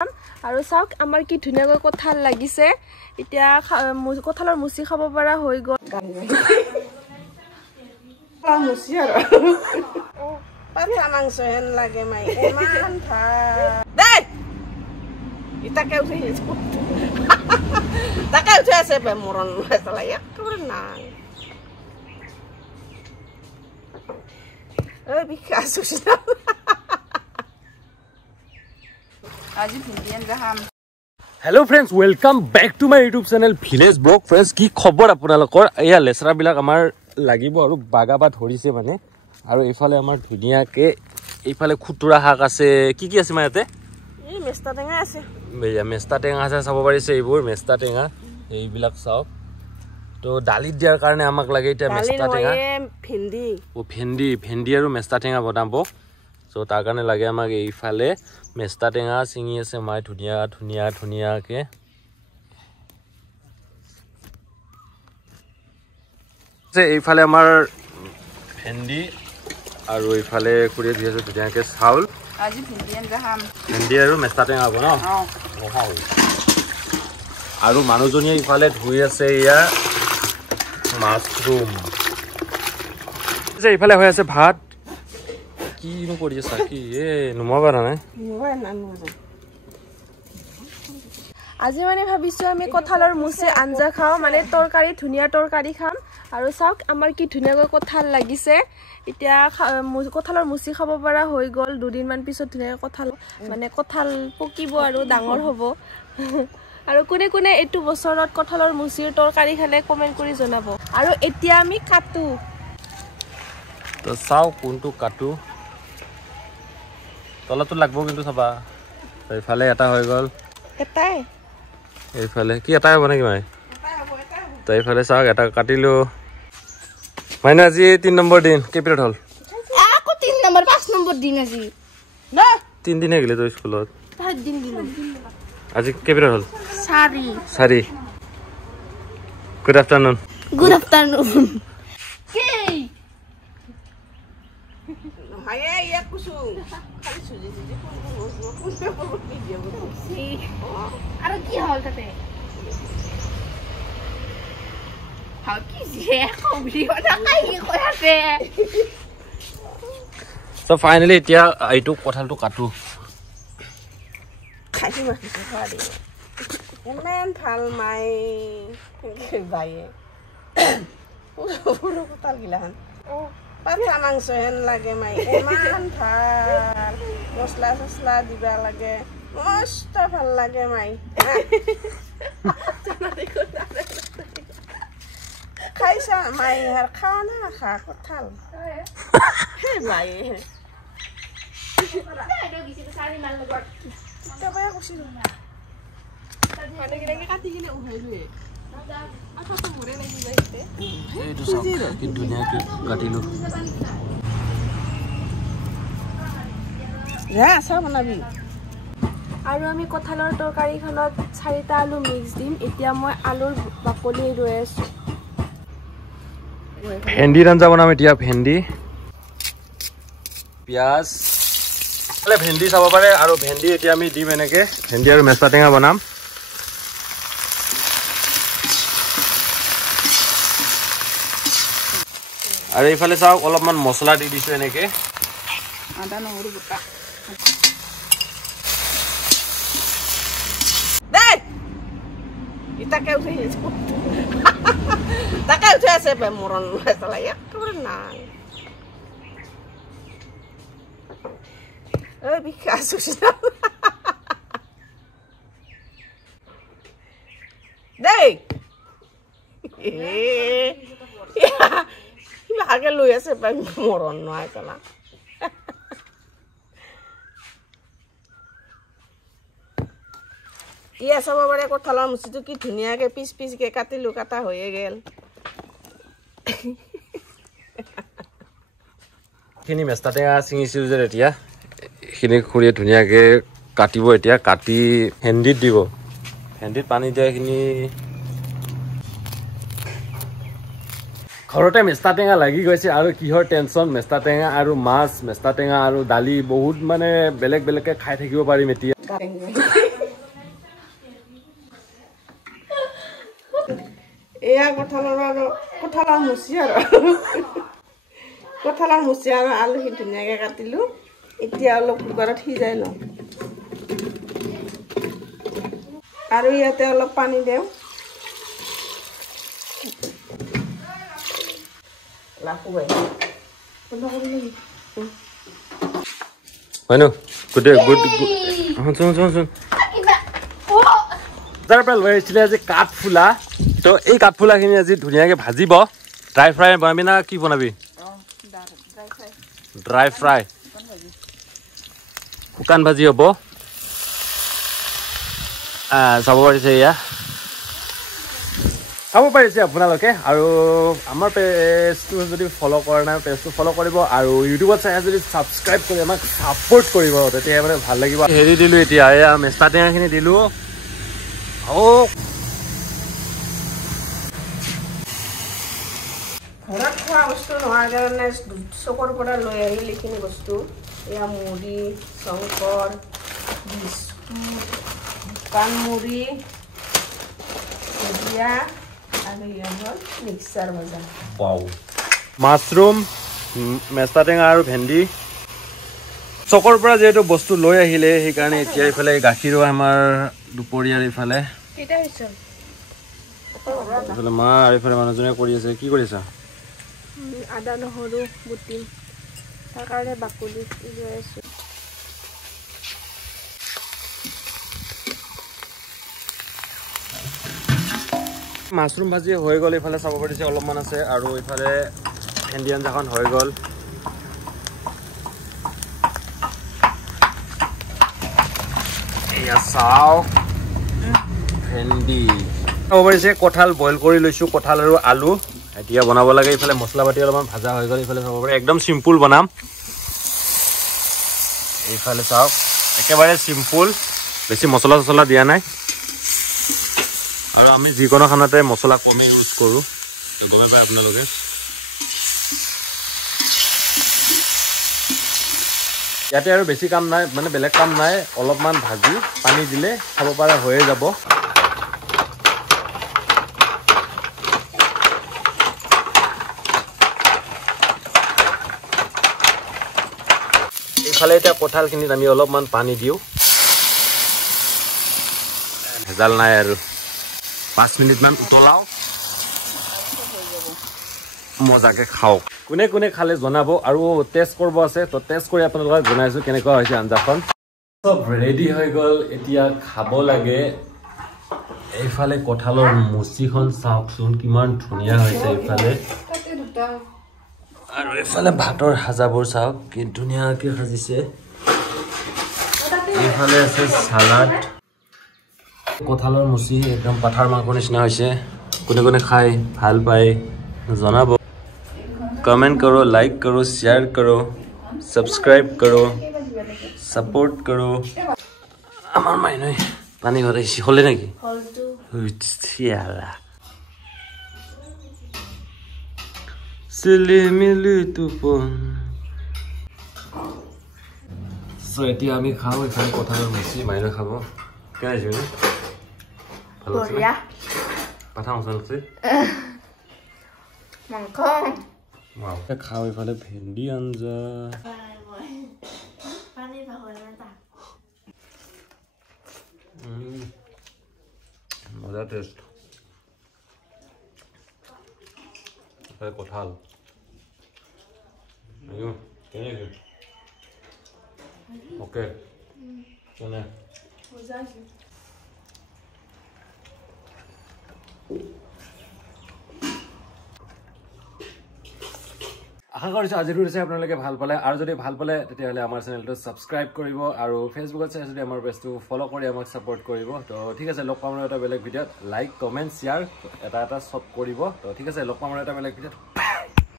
আৰু চাওক আমাৰ কি ধুনীয়াকৈ কঁঠাল লাগিছে এতিয়া কঁঠালৰ মুচি খাব পৰা হৈ গ'ল মুচি আৰু পাঠা মাংস হেন লাগে মাই ইমান ভাল দেই ইটাকে উঠি তাকে উঠি আছে মৰণ চলাই একেবাৰে নাই ঐ বিকাশ আজি ভিডিঅ' দেখাম hello friends welcome back to my YouTube channel village vlog friends की खबर আপোনালোকৰ এয়া লেছৰা বিলাক আমাৰ লাগিব আৰু বাগাবা ধৰিছে মানে আৰু ইফালে আমাৰ ধুনিয়াকে ইফালে খুতুৰা শাক আছে কি আছে মায়াতে এই মেস্তা টেঙা আছে বেয়া মেস্তা টেঙা আছে চাব পাৰিছে এইবোৰ মেস্তা টেঙা এইবিলাক চাওক তো ডালিত দিয়াৰ কাৰণে আমাক লাগে এটা মেস্তা টেঙা ভেন্দি ও ভেন্দি আৰু মেস্তা টেঙা বনাব সো তাৰ কাৰণে লাগে আমাক এইফালে মেস্তা টেঙা চিঙি আছে মাই ধুনিয়াকে যে এইফালে আমাৰ ভেন্দি আৰু এইফালে কুৰিয়ে দি আছে ধুনিয়াকে চাউল আজি ভিডিঅ' দেখাম ভেন্দি আৰু মেস্তা টেঙা বনাও আৰু মানুহজনীয়ে ইফালে ধুই আছে ইয়া মাছৰুম যে ইফালে হৈ আছে ভাত কি নো কৰি আছে কি এ নুমাবা নাই আজি মানে ভাবিছো আমি কঁঠালৰ মুচি আঞ্জা খাও মানে তৰকাৰী ধুনীয়া তৰকাৰী খাম আৰু চাওক আমাৰ কি ধুনীয়াকৈ কঁঠাল লাগিছে এতিয়া কঁঠালৰ মুচি খাব পৰা হৈ গ'ল দুদিনমান পিছত ধুনীয়াকৈ কঁঠাল মানে কঁঠাল পকিব আৰু ডাঙৰ হ'ব আৰু কোনে এইটো বছৰত কঁঠালৰ মুচিৰ তৰকাৰী খালে কমেন্ট কৰি জনাব আৰু এতিয়া আমি কাটো তো চাও কোনটো কাটো তলাটো লাগব কিন্তু চাবা এইফালে এটা হৈ গ'ল এটাই এইফালে কি এটা হ'ব নেকি মাই তো এইফালে চাওক এটা কাটিলো মাইনা আজি 3 নম্বৰ দিন কি পিৰিয়ড হ'ল আকৌ 3 নম্বৰ 5 নম্বৰ দিন আজি না 3 দিন গেলে তো স্কুলত 5 দিন দিলো আজি কি পিৰিয়ড হ'ল 4 গুড আফটাৰনুন কি হায়ে ইয়া কুসু খালি সুজি আৰু কি হ'ল তাতে হাউ কি যে কবলি ওটা কাই কই আছে সো ফাইনালি এতিয়া এইটো কঁঠালটো কাটো খাইছো মাৰি ইমান ভাল মাই বাইয়ে পুরো কঁঠাল গিলাহান পাঠা মাংস হেন লাগে মাই ইমান ভাল মছলা দিবা লাগে মস্ত ভাল লাগে মাই খাইছা মাই আর খাওয়া না খা কঁঠাল মাই কাটি কিনে উহাইলোৱে এইটো চাওক কি ধুনীয়াকে কাটিলো যা চাহ বনাবি আৰু আমি কঁঠালৰ তৰকাৰীখনত 4টা আলু মিক্স দিম এতিয়া মই আলুৰ বাকলি ৰৈ আছো ভেন্দি আঞ্জা বনাম এতিয়া ভেন্দি পিয়াজ ভেন্দি চাব পাৰে আৰু ভেন্দি এতিয়া আমি দিম এনেকে ভেন্দি আৰু মেস্তা টেঙা বনাম আৰু এইফালে চাওক অলপমান মছলা দি দিছো এনেকে আদা নহৰু বটা দেই ইটাকে উঠি আছে মৰণ চলাই একেবাৰে নাই ঐ বিকাশ দেই আগে লৈ আছে মৰণ নহয় চলা ইয়া চাব পাৰে কঁঠালৰ মুচিটো কি ধুনীয়াকে পিচকে কাটিলো কাটা হৈয়ে গেল খিনি মেস্তা টেঙা চিঙিছিল যে এতিয়া খিনি খুৰিয়ে ধুনীয়াকে কাটিব এতিয়া কাটি ভেন্দিত দিব ভেন্দিত পানী দিয়া খিনি ঘৰতে মেস্তা টেঙা লাগি গৈছে আৰু কিহৰ টেনচন মেস্তা টেঙা আৰু মাছ মেস্তা টেঙা আৰু দালি বহুত মানে বেলেগ বেলেগকে খাই থাকিব পাৰিম এতিয়া এয়া কঁঠালৰ মুচি আৰু কঁঠালৰ মুচি আৰু আলুখিনি ধুনীয়াকৈ কাটিলোঁ এতিয়া অলপ কুকাৰত সিজাই লওঁ আৰু ইয়াতে অলপ পানী দিওঁ হয় ন গোটেই গুড শুন তাৰ পৰা লৈ আহিছিলে আজি কাঠফুলা তো এই কাঠফুলাখিনি আজি ধুনীয়াকৈ ভাজিব ড্ৰাই ফ্ৰাই বনাবি না কি বনাবি ড্ৰাই ফ্ৰাই শুকান ভাজি হ'ব চাব পাৰিছে এয়া চাব পাৰিছে আপোনালোকে আৰু আমাৰ পেজটো যদি ফ'ল' কৰা নাই পেজটো ফ'ল' কৰিব আৰু ইউটিউবত চাই যদি ছাবস্ক্ৰাইব কৰি আমাক ছাপোৰ্ট কৰিব তেতিয়া মানে ভাল লাগিব হেৰি দিলোঁ এতিয়া এয়া মেষ্টা টেঙাখিনি দিলোঁ ঘৰত খোৱা বস্তু নোহোৱাৰ কাৰণে চকৰ পৰা লৈ আহিল এইখিনি বস্তু এয়া মুড়ি শংকৰ বিস্কুট শুকান মুড়ি ভুজিয়া আৰু এয়া হ'ল মিক্সাৰ ভজা মাছৰুম মেষ্টা টেঙা আৰু ভেন্দি চকৰ পৰা যিহেতু বস্তু লৈ আহিলে সেইকাৰণে এতিয়া এইফালে গাখীৰো আমাৰ দুপৰীয়াৰ এইফালে এইফালে মা আৰু এইফালে মানুহজনে কৰি আছে কি কৰি আছা আদা নহৰু বুটিম তাৰ কাৰণে বাকলি লৈ আছোঁ মাছৰুম ভাজি হৈ গ'ল এইফালে চাব পাৰিছে অলপমান আছে আৰু এইফালে ভেন্দি আঞ্জাখন হৈ গ'ল এয়া চাওক ভেন্দি চাব পাৰিছে কঁঠাল বইল কৰি লৈছোঁ কঁঠাল আৰু আলু এতিয়া বনাব লাগে এইফালে মছলা পাতি অলপমান ভাজা হৈ গ'ল এইফালে চাব পাৰে একদম চিম্পুল বনাম এইফালে চাওক একেবাৰে চিম্পুল বেছি মছলা চছলা দিয়া নাই আৰু আমি যিকোনো খানাতে মছলা কমেই ইউজ কৰোঁ গমে পায় আপোনালোকে ইয়াতে আৰু বেছি কাম নাই মানে বেলেগ কাম নাই অলপমান ভাজি পানী দিলে খাব পৰা হৈয়ে যাব এইফালে এতিয়া কঁঠালখিনিত আমি অলপমান পানী দিওঁ ভেজাল নাই আৰু 5 মিনিটমান উতলাও মজাকে খাওক কোনে কোনে খালে জনাব আৰু টেষ্ট কৰিব আছে তো টেষ্ট কৰি আপোনালোকক জনাইছোঁ কেনেকুৱা হৈছে আঞ্জাখন চব ৰেডি হৈ গ'ল এতিয়া খাব লাগে এইফালে কঁঠালৰ মুচিখন চাওকচোন কিমান ধুনীয়া হৈছে এইফালে আৰু এইফালে ভাতৰ সাজাবোৰ চাওক কি ধুনীয়াকৈ সাজিছে এইফালে আছে চালাড কঁঠালৰ মুচি একদম পাঠাৰ মাংসৰ নিচিনা হৈছে কোনে কোনে খাই ভাল পায় জনাব কমেণ্ট কৰো লাইক কৰো শ্বেয়াৰ কৰো ছাবস্ক্ৰাইব কৰো ছাপোৰ্ট কৰো আমাৰ মাইনই পানী ঘৰাইছি হলে নেকি চিলি মিলি টোপন সো এতিয়া আমি খাওঁ এখানে কঁঠালৰ মুচি মাইনই খাব কেনে হৈছে ভাল লাগছে পাঠা মছলা লাগছে মাংস খাওঁ এইফালে ভেন্দি আঞ্জা মজা টেষ্ট কঁঠাল ওকে কেনে আশা কৰিছোঁ আজিৰ ভিডিঅ' আপোনালোকে ভাল পালে আৰু যদি ভাল পালে তেতিয়াহ'লে আমাৰ চেনেলটো ছাবস্ক্ৰাইব কৰিব আৰু ফেচবুকত চাই যদি আমাৰ পেজটো ফ'ল' কৰি আমাক ছাপোৰ্ট কৰিব তো ঠিক আছে লগ পাম এটা বেলেগ ভিডিঅ'ত লাইক কমেণ্ট শ্বেয়াৰ এটা চব কৰিব তো ঠিক আছে লগ পাম এটা বেলেগ ভিডিঅ'ত